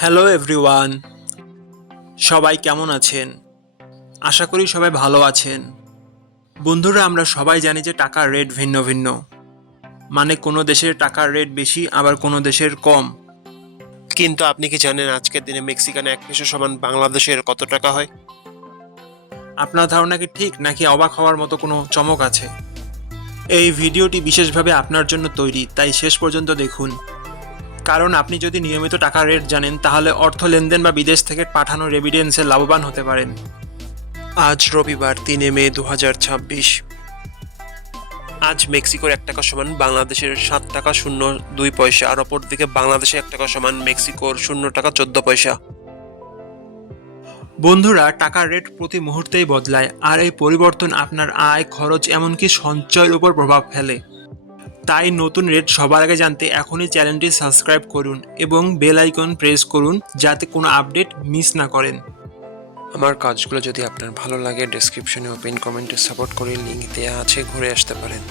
Hello everyone, সবাই কেমন আছেন? আশা করি সবাই ভালো আছেন। বন্ধুরা, আমরা সবাই জানি যে টাকার রেট ভিন্ন ভিন্ন। মানে কোনো দেশের টাকার রেট বেশি, আবার কোনো দেশের কম। কিন্তু আপনি কি জানেন আজকের দিনে মেক্সিকানে 1 পেসো সমান বাংলাদেশের কত টাকা হয়? আপনার ধারণা কি ঠিক, নাকি অবাক হওয়ার মতো কোনো চমক আছে? এই ভিডিওটি বিশেষভাবে আপনার জন্য তৈরি, তাই শেষ পর্যন্ত দেখুন। কারণ আপনি যদি নিয়মিত টাকার রেট জানেন, তাহলে অর্থ লেনদেন বা বিদেশ থেকে পাঠানো রেমিটেন্সে লাভবান হতে পারেন। আজ রবিবার 3 মে 2026। আজ মেক্সিকোর 1 টাকা সমান বাংলাদেশের 7 টাকা 02 পয়সা, আর অপরদিকে বাংলাদেশে 1 টাকা সমান মেক্সিকোর 0 টাকা 14 পয়সা। বন্ধুরা, টাকার রেট প্রতি মুহূর্তেই বদলায়, আর এই পরিবর্তন আপনার আয়, খরচ, এমনকি সঞ্চয়ের উপর প্রভাব ফেলে। তাই নতুন রেট সবার আগে জানতে এখনই চ্যানেলটি সাবস্ক্রাইব করুন এবং বেল আইকন প্রেস করুন, যাতে কোনো আপডেট মিস না করেন। আমার কাজগুলো যদি আপনার ভালো লাগে, ডেসক্রিপশনে ও পিন কমেন্টে সাপোর্ট করে লিংক দেওয়া আছে, ঘুরে আসতে পারেন।